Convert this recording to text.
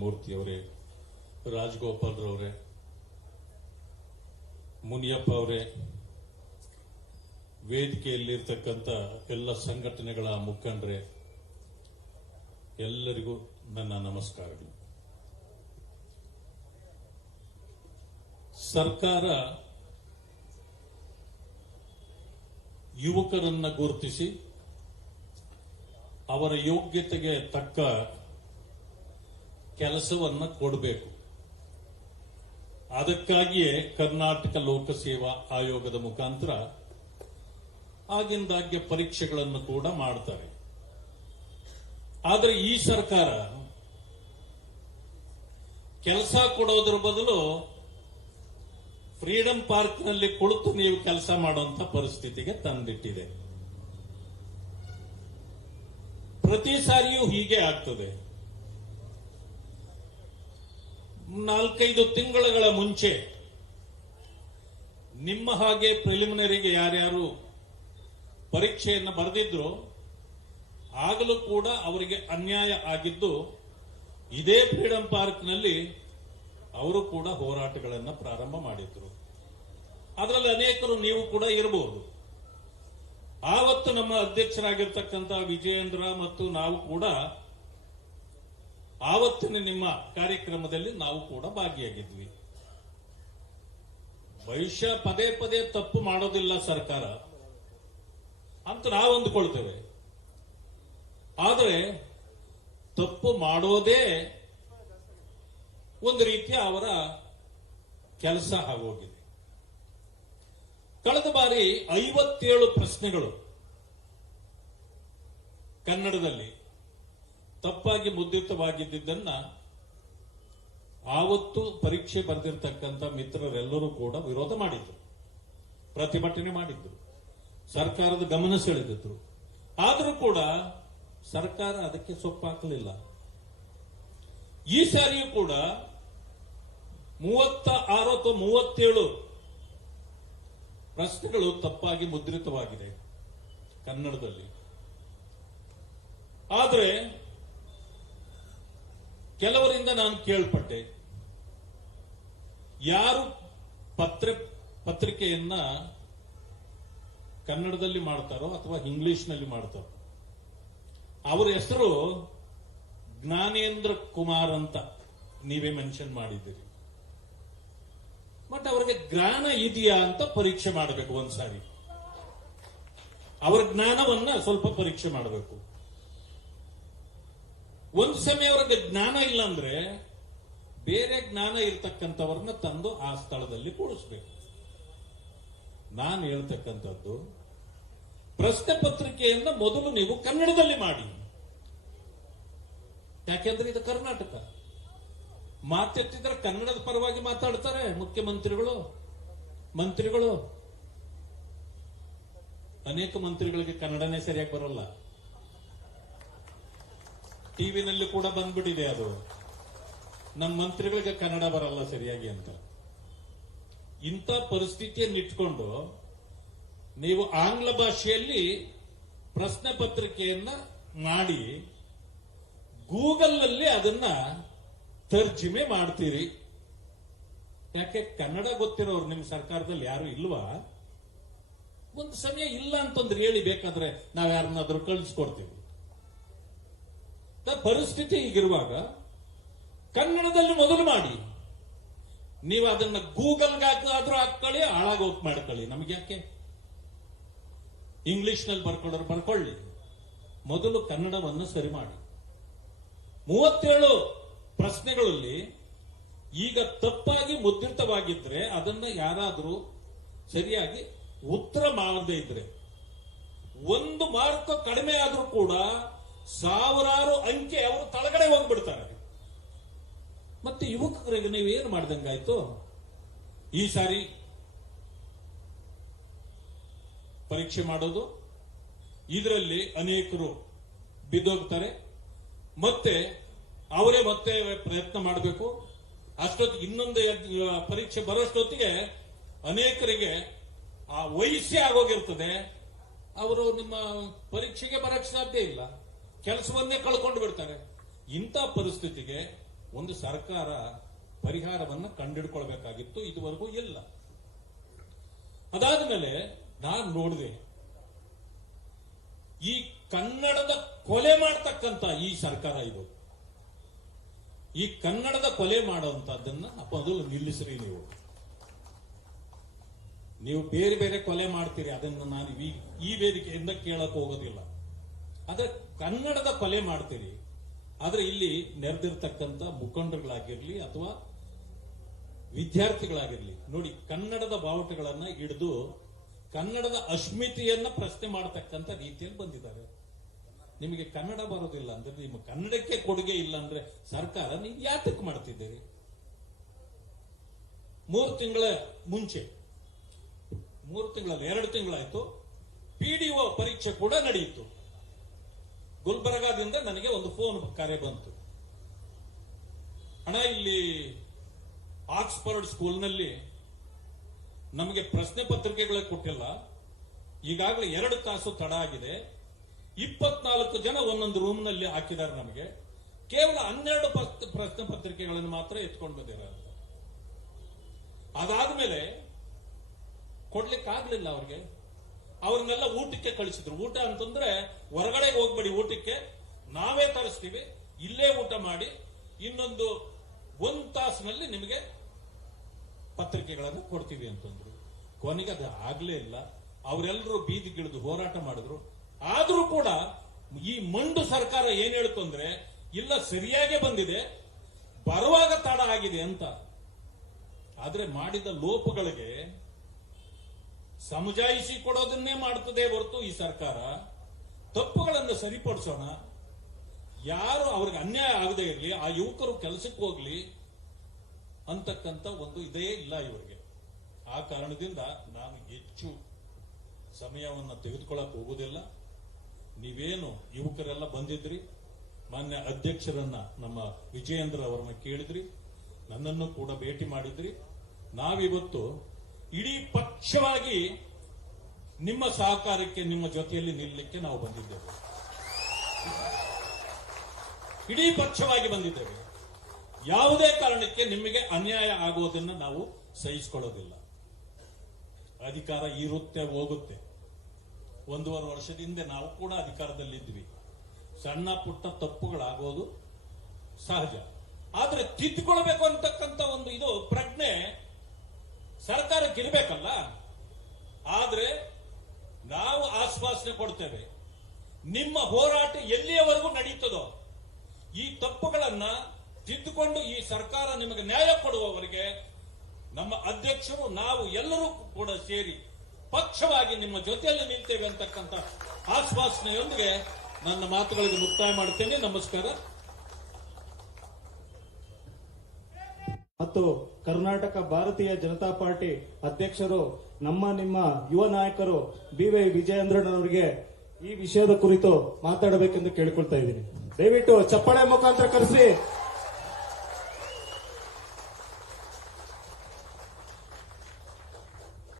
ಮೂರ್ತಿ ಅವರೇ, ರಾಜಗೋಪಾಲ್ ರವರೇ, ಮುನಿಯಪ್ಪ ಅವರೇ, ವೇದಿಕೆಯಲ್ಲಿರ್ತಕ್ಕಂಥ ಎಲ್ಲ ಸಂಘಟನೆಗಳ ಮುಖಂಡರೇ, ಎಲ್ಲರಿಗೂ ನನ್ನ ನಮಸ್ಕಾರಗಳು. ಸರ್ಕಾರ ಯುವಕರನ್ನ ಗುರುತಿಸಿ ಅವರ ಯೋಗ್ಯತೆಗೆ ತಕ್ಕ ಕೆಲಸವನ್ನ ಕೊಡಬೇಕು. ಅದಕ್ಕಾಗಿಯೇ ಕರ್ನಾಟಕ ಲೋಕಸೇವಾ ಆಯೋಗದ ಮುಖಾಂತರ ಆಗಿಂದಾಗ್ಗೆ ಪರೀಕ್ಷೆಗಳನ್ನು ಕೂಡ ಮಾಡ್ತಾರೆ. ಆದರೆ ಈ ಸರ್ಕಾರ ಕೆಲಸ ಕೊಡೋದ್ರ ಬದಲು ಫ್ರೀಡಂ ಪಾರ್ಕ್ನಲ್ಲಿ ಕುಳಿತು ನೀವು ಕೆಲಸ ಮಾಡುವಂತ ಪರಿಸ್ಥಿತಿಗೆ ತಂದಿಟ್ಟಿದೆ. ಪ್ರತಿ ಸಾರಿಯೂ ಹೀಗೆ ಆಗ್ತದೆ. 4-5 ತಿಂಗಳುಗಳ ಮುಂಚೆ ನಿಮ್ಮ ಹಾಗೆ ಪ್ರಿಲಿಮಿನರಿಗೆ ಯಾರ್ಯಾರು ಪರೀಕ್ಷೆಯನ್ನು ಬರೆದಿದ್ರು ಆಗಲೂ ಕೂಡ ಅವರಿಗೆ ಅನ್ಯಾಯ ಆಗಿದ್ದು ಇದೇ ಫ್ರೀಡಂ ಪಾರ್ಕ್ನಲ್ಲಿ ಅವರು ಕೂಡ ಹೋರಾಟಗಳನ್ನು ಪ್ರಾರಂಭ ಮಾಡಿದ್ರು. ಅದರಲ್ಲಿ ಅನೇಕರು ನೀವು ಕೂಡ ಇರಬಹುದು. ಆವತ್ತು ನಮ್ಮ ಅಧ್ಯಕ್ಷರಾಗಿರ್ತಕ್ಕಂಥ ವಿಜಯೇಂದ್ರ ಮತ್ತು ನಾವು ಕೂಡ ಆವತ್ತಿನ ನಿಮ್ಮ ಕಾರ್ಯಕ್ರಮದಲ್ಲಿ ನಾವು ಕೂಡ ಭಾಗಿಯಾಗಿದ್ವಿ. ಭವಿಷ್ಯ ಪದೇ ಪದೇ ತಪ್ಪು ಮಾಡೋದಿಲ್ಲ ಸರ್ಕಾರ ಅಂತ ನಾವು ಅಂದುಕೊಳ್ತೇವೆ. ಆದರೆ ತಪ್ಪು ಮಾಡೋದೇ ಒಂದು ರೀತಿಯ ಅವರ ಕೆಲಸ ಆಗೋಗಿದೆ. ಕಳೆದ ಬಾರಿ 57 ಪ್ರಶ್ನೆಗಳು ಕನ್ನಡದಲ್ಲಿ ತಪ್ಪಾಗಿ ಮುದ್ರಿತವಾಗಿದ್ದನ್ನ ಆವತ್ತು ಪರೀಕ್ಷೆ ಬರೆದಿರ್ತಕ್ಕಂಥ ಮಿತ್ರರೆಲ್ಲರೂ ಕೂಡ ವಿರೋಧ ಮಾಡಿದ್ರು, ಪ್ರತಿಭಟನೆ ಮಾಡಿದ್ರು, ಸರ್ಕಾರದ ಗಮನ ಸೆಳೆದಿದ್ರು. ಆದರೂ ಕೂಡ ಸರ್ಕಾರ ಅದಕ್ಕೆ ಸೊಪ್ಪಾಕಲಿಲ್ಲ. ಈ ಸಾರಿಯೂ ಕೂಡ 36 ಅಥವಾ 37 ಪ್ರಶ್ನೆಗಳು ತಪ್ಪಾಗಿ ಮುದ್ರಿತವಾಗಿದೆ ಕನ್ನಡದಲ್ಲಿ. ಆದರೆ ಕೆಲವರಿಂದ ನಾನು ಕೇಳ್ಪಟ್ಟೆ, ಯಾರು ಪತ್ರಿಕೆಯನ್ನ ಕನ್ನಡದಲ್ಲಿ ಮಾಡ್ತಾರೋ ಅಥವಾ ಇಂಗ್ಲಿಷ್ನಲ್ಲಿ ಮಾಡ್ತಾರೋ ಅವರ ಹೆಸರು ಜ್ಞಾನೇಂದ್ರ ಕುಮಾರ್ ಅಂತ ನೀವೇ ಮೆನ್ಷನ್ ಮಾಡಿದ್ದೀರಿ. ಬಟ್ ಅವರಿಗೆ ಜ್ಞಾನ ಇದೆಯಾ ಅಂತ ಪರೀಕ್ಷೆ ಮಾಡಬೇಕು. ಒಂದ್ಸಾರಿ ಅವರ ಜ್ಞಾನವನ್ನ ಸ್ವಲ್ಪ ಪರೀಕ್ಷೆ ಮಾಡಬೇಕು. ಒಂದು ಸಮಯ ಅವರಿಗೆ ಜ್ಞಾನ ಇಲ್ಲ ಅಂದ್ರೆ ಬೇರೆ ಜ್ಞಾನ ಇರ್ತಕ್ಕಂಥವ್ರನ್ನ ತಂದು ಆ ಸ್ಥಳದಲ್ಲಿ ಕೂಡಿಸ್ಬೇಕು. ನಾನು ಹೇಳ್ತಕ್ಕಂಥದ್ದು, ಪ್ರಶ್ನೆ ಪತ್ರಿಕೆಯನ್ನ ಮೊದಲು ನೀವು ಕನ್ನಡದಲ್ಲಿ ಮಾಡಿ. ಯಾಕೆಂದ್ರೆ ಇದು ಕರ್ನಾಟಕ. ಮಾತೆತ್ತಿದ್ರೆ ಕನ್ನಡದ ಪರವಾಗಿ ಮಾತಾಡ್ತಾರೆ ಮುಖ್ಯಮಂತ್ರಿಗಳು, ಮಂತ್ರಿಗಳು. ಅನೇಕ ಮಂತ್ರಿಗಳಿಗೆ ಕನ್ನಡನೇ ಸರಿಯಾಗಿ ಬರಲ್ಲ. ಟಿವಿನಲ್ಲಿ ಕೂಡ ಬಂದ್ಬಿಟ್ಟಿದೆ ಅದು, ನಮ್ಮ ಮಂತ್ರಿಗಳಿಗೆ ಕನ್ನಡ ಬರಲ್ಲ ಸರಿಯಾಗಿ ಅಂತ. ಇಂಥ ಪರಿಸ್ಥಿತಿಯನ್ನಿಟ್ಕೊಂಡು ನೀವು ಆಂಗ್ಲ ಭಾಷೆಯಲ್ಲಿ ಪ್ರಶ್ನೆ ಪತ್ರಿಕೆಯನ್ನ ಮಾಡಿ ಗೂಗಲ್ನಲ್ಲಿ ಅದನ್ನ ತರ್ಜಿಮೆ ಮಾಡ್ತೀರಿ. ಯಾಕೆ ಕನ್ನಡ ಗೊತ್ತಿರೋರು ನಿಮ್ಮ ಸರ್ಕಾರದಲ್ಲಿ ಯಾರು ಇಲ್ವಾ? ಒಂದು ಸಮಯ ಇಲ್ಲ ಅಂತಂದ್ರೆ ಹೇಳಿ, ಬೇಕಾದ್ರೆ ನಾವ್ ಯಾರನ್ನಾದ್ರೂ ಕಳಿಸ್ಕೊಡ್ತೀವಿ. ಪರಿಸ್ಥಿತಿ ಹೀಗಿರುವಾಗ ಕನ್ನಡದಲ್ಲಿ ಮೊದಲು ಮಾಡಿ. ನೀವು ಅದನ್ನ ಗೂಗಲ್ಗೆ ಆದ್ರೂ ಹಾಕೊಳ್ಳಿ, ಹಾಳಾಗೋಕ್ ಮಾಡ್ಕೊಳ್ಳಿ, ನಮ್ಗೆ ಯಾಕೆ? ಇಂಗ್ಲಿಷ್ನಲ್ಲಿ ಬರ್ಕೊಳ್ಳೋರು ಬರ್ಕೊಳ್ಳಿ, ಮೊದಲು ಕನ್ನಡವನ್ನು ಸರಿ ಮಾಡಿ. 37 ಪ್ರಶ್ನೆಗಳಲ್ಲಿ ಈಗ ತಪ್ಪಾಗಿ ಮುದ್ರಿತವಾಗಿದ್ರೆ ಅದನ್ನ ಯಾರಾದರೂ ಸರಿಯಾಗಿ ಉತ್ತರ ಮಾಡದೇ ಇದ್ರೆ 1 ಮಾರ್ಕ್ ಕಡಿಮೆ ಆದ್ರೂ ಕೂಡ ಸಾವಿರಾರು ಅಂಕೆ ಅವರು ತಳಗಡೆ ಹೋಗ್ಬಿಡ್ತಾರೆ. ಮತ್ತೆ ಯುವಕರಿಗೆ ನೀವೇನು ಮಾಡ್ದಂಗಾಯ್ತು? ಈ ಸಾರಿ ಪರೀಕ್ಷೆ ಮಾಡೋದು, ಇದರಲ್ಲಿ ಅನೇಕರು ಬಿದ್ದೋಗ್ತಾರೆ, ಮತ್ತೆ ಅವರೇ ಮತ್ತೆ ಪ್ರಯತ್ನ ಮಾಡಬೇಕು. ಅಷ್ಟೊತ್ತಿಗೆ ಇನ್ನೊಂದು ಪರೀಕ್ಷೆ ಬರೋಷ್ಟೊತ್ತಿಗೆ ಅನೇಕರಿಗೆ ಆ ವಯಸ್ಸೇ ಆಗೋಗಿರ್ತದೆ. ಅವರು ನಿಮ್ಮ ಪರೀಕ್ಷೆಗೆ ಬರಕ್ಕೆ ಸಾಧ್ಯ ಇಲ್ಲ, ಕೆಲಸವನ್ನೇ ಕಳ್ಕೊಂಡು ಬಿಡ್ತಾರೆ. ಇಂಥ ಪರಿಸ್ಥಿತಿಗೆ ಒಂದು ಸರ್ಕಾರ ಪರಿಹಾರವನ್ನ ಕಂಡಿಡ್ಕೊಳ್ಬೇಕಾಗಿತ್ತು. ಇದುವರೆಗೂ ಇಲ್ಲ. ಅದಾದ್ಮೇಲೆ ನಾನು ನೋಡಿದೆ, ಈ ಕನ್ನಡದ ಕೊಲೆ ಮಾಡ್ತಕ್ಕಂಥ ಈ ಸರ್ಕಾರ ಇದು. ಈ ಕನ್ನಡದ ಕೊಲೆ ಮಾಡುವಂತದ್ದನ್ನ ಮೊದಲು ನಿಲ್ಲಿಸ್ರಿ. ನೀವು ಬೇರೆ ಬೇರೆ ಕೊಲೆ ಮಾಡ್ತೀರಿ, ಅದನ್ನು ನಾನು ಈ ವೇದಿಕೆಯಿಂದ ಕೇಳಕ್ ಹೋಗೋದಿಲ್ಲ. ಆದ್ರೆ ಕನ್ನಡದ ಕೊಲೆ ಮಾಡ್ತೀರಿ. ಆದ್ರೆ ಇಲ್ಲಿ ನೆರೆದಿರ್ತಕ್ಕಂಥ ಮುಖಂಡರುಗಳಾಗಿರ್ಲಿ ಅಥವಾ ವಿದ್ಯಾರ್ಥಿಗಳಾಗಿರ್ಲಿ, ನೋಡಿ, ಕನ್ನಡದ ಬಾವುಟಗಳನ್ನ ಹಿಡಿದು ಕನ್ನಡದ ಅಸ್ಮಿತೆಯನ್ನ ಪ್ರಶ್ನೆ ಮಾಡತಕ್ಕಂಥ ರೀತಿಯಲ್ಲಿ ಬಂದಿದ್ದಾರೆ. ನಿಮಗೆ ಕನ್ನಡ ಬರೋದಿಲ್ಲ ಅಂದ್ರೆ, ನಿಮ್ಮ ಕನ್ನಡಕ್ಕೆ ಕೊಡುಗೆ ಇಲ್ಲ ಅಂದ್ರೆ ಸರ್ಕಾರ ನೀವು ಯಾತಕ್ಕೆ ಮಾಡ್ತಿದ್ದೀರಿ? 3 ತಿಂಗಳ ಮುಂಚೆ, 3 ತಿಂಗಳಲ್ಲಿ 2 ತಿಂಗಳಾಯ್ತು, PDO ಪರೀಕ್ಷೆ ಕೂಡ ನಡೆಯಿತು. ಗುಲ್ಬರ್ಗಾದಿಂದ ನನಗೆ ಒಂದು ಫೋನ್ ಕರೆ ಬಂತು. ಅಣ್ಣ, ಇಲ್ಲಿ ಆಕ್ಸ್ಫರ್ಡ್ ಸ್ಕೂಲ್ನಲ್ಲಿ ನಮಗೆ ಪ್ರಶ್ನೆ ಪತ್ರಿಕೆಗಳೇ ಕೊಟ್ಟಿಲ್ಲ, ಈಗಾಗಲೇ 2 ತಾಸು ತಡ ಆಗಿದೆ, 24 ಜನ ಒಂದೊಂದು ರೂಮ್ ನಲ್ಲಿ ಹಾಕಿದ್ದಾರೆ, ನಮಗೆ ಕೇವಲ 12 ಪ್ರಶ್ನೆ ಪತ್ರಿಕೆಗಳನ್ನು ಮಾತ್ರ ಎತ್ಕೊಂಡು ಬಂದಿದ್ದಾರೆ. ಅದಾದ್ಮೇಲೆ ಕೊಡ್ಲಿಕ್ಕಾಗ್ಲಿಲ್ಲ ಅವ್ರಿಗೆ. ಅವ್ರನ್ನೆಲ್ಲ ಊಟಕ್ಕೆ ಕಳಿಸಿದ್ರು. ಊಟ ಅಂತಂದ್ರೆ ಹೊರಗಡೆ ಹೋಗ್ಬೇಡಿ, ಊಟಕ್ಕೆ ನಾವೇ ತರಿಸ್ತೀವಿ, ಇಲ್ಲೇ ಊಟ ಮಾಡಿ, ಇನ್ನೊಂದು 1 ತಾಸಿನಲ್ಲಿ ನಿಮಗೆ ಪತ್ರಿಕೆಗಳನ್ನು ಕೊಡ್ತೀವಿ ಅಂತಂದ್ರು. ಕೊನೆಗೆ ಅದು ಆಗ್ಲೇ ಇಲ್ಲ. ಅವರೆಲ್ಲರೂ ಬೀದಿಗಿಳಿದು ಹೋರಾಟ ಮಾಡಿದ್ರು. ಆದ್ರೂ ಕೂಡ ಈ ಮಂಡು ಸರ್ಕಾರ ಏನ್ ಹೇಳ್ತು ಅಂದ್ರೆ, ಇಲ್ಲ ಸರಿಯಾಗೇ ಬಂದಿದೆ, ಬರುವಾಗ ತಡ ಆಗಿದೆ ಅಂತ. ಆದ್ರೆ ಮಾಡಿದ ಲೋಪಗಳಿಗೆ ಸಮಜಾಯಿಸಿ ಕೊಡೋದನ್ನೇ ಮಾಡುತ್ತದೆ ಹೊರತು ಈ ಸರ್ಕಾರ ತಪ್ಪುಗಳನ್ನು ಸರಿಪಡಿಸೋಣ, ಯಾರು ಅವ್ರಿಗೆ ಅನ್ಯಾಯ ಆಗದೆ ಇರಲಿ, ಆ ಯುವಕರು ಕೆಲಸಕ್ಕೆ ಹೋಗ್ಲಿ ಅಂತಕ್ಕಂಥ ಒಂದು ಇದೇ ಇಲ್ಲ ಇವರಿಗೆ. ಆ ಕಾರಣದಿಂದ ನಾನು ಹೆಚ್ಚು ಸಮಯವನ್ನು ತೆಗೆದುಕೊಳ್ಳಕ್ ಹೋಗುವುದಿಲ್ಲ. ನೀವೇನು ಯುವಕರೆಲ್ಲ ಬಂದಿದ್ರಿ, ಮಾನ್ಯ ಅಧ್ಯಕ್ಷರನ್ನ ನಮ್ಮ ವಿಜಯೇಂದ್ರ ಅವರನ್ನ ಕೇಳಿದ್ರಿ, ನನ್ನನ್ನು ಕೂಡ ಭೇಟಿ ಮಾಡಿದ್ರಿ. ನಾವಿವತ್ತು ಇಡೀ ಪಕ್ಷವಾಗಿ ನಿಮ್ಮ ಸಹಕಾರಕ್ಕೆ, ನಿಮ್ಮ ಜೊತೆಯಲ್ಲಿ ನಿಲ್ಲಲಿಕ್ಕೆ ನಾವು ಬಂದಿದ್ದೇವೆ. ಇಡೀ ಪಕ್ಷವಾಗಿ ಬಂದಿದ್ದೇವೆ. ಯಾವುದೇ ಕಾರಣಕ್ಕೆ ನಿಮಗೆ ಅನ್ಯಾಯ ಆಗುವುದನ್ನು ನಾವು ಸಹಿಸಿಕೊಳ್ಳೋದಿಲ್ಲ. ಅಧಿಕಾರ ಇರುತ್ತೆ, ಹೋಗುತ್ತೆ. 1.5 ವರ್ಷದಿಂದ ನಾವು ಕೂಡ ಅಧಿಕಾರದಲ್ಲಿದ್ವಿ. ಸಣ್ಣ ಪುಟ್ಟ ತಪ್ಪುಗಳಾಗೋದು ಸಹಜ. ಆದ್ರೆ ತಿದ್ದುಕೊಳ್ಬೇಕು ಅಂತಕ್ಕಂಥ ಒಂದು ಇದು ಪ್ರಜ್ಞೆ ಸರ್ಕಾರಕ್ಕೆ ಇರಬೇಕಲ್ಲ. ಆದ್ರೆ ನಾವು ಆಶ್ವಾಸನೆ ಕೊಡ್ತೇವೆ, ನಿಮ್ಮ ಹೋರಾಟ ಎಲ್ಲಿಯವರೆಗೂ ನಡೀತದೋ, ಈ ತಪ್ಪುಗಳನ್ನ ತಿದ್ದುಕೊಂಡು ಈ ಸರ್ಕಾರ ನಿಮಗೆ ನ್ಯಾಯ ಕೊಡುವವರೆಗೆ ನಮ್ಮ ಅಧ್ಯಕ್ಷರು, ನಾವು ಎಲ್ಲರೂ ಕೂಡ ಸೇರಿ ಪಕ್ಷವಾಗಿ ನಿಮ್ಮ ಜೊತೆಯಲ್ಲಿ ನಿಲ್ತೇವೆ ಅಂತಕ್ಕಂಥ ಆಶ್ವಾಸನೆಯೊಂದಿಗೆ ನನ್ನ ಮಾತುಗಳಿಗೆ ಮುಕ್ತಾಯ ಮಾಡುತ್ತೇನೆ. ನಮಸ್ಕಾರ. ಮತ್ತು ಕರ್ನಾಟಕ ಭಾರತೀಯ ಜನತಾ ಪಾರ್ಟಿ ಅಧ್ಯಕ್ಷರು, ನಿಮ್ಮ ಯುವ ನಾಯಕರು BY ವಿಜಯೇಂದ್ರನವರಿಗೆ ಈ ವಿಷಯದ ಕುರಿತು ಮಾತಾಡಬೇಕೆಂದು ಕೇಳಿಕೊಳ್ತಾ ಇದ್ದೀನಿ. ದಯವಿಟ್ಟು ಚಪ್ಪಾಳೆ ಮುಖಾಂತರ ಕರೆಸಿ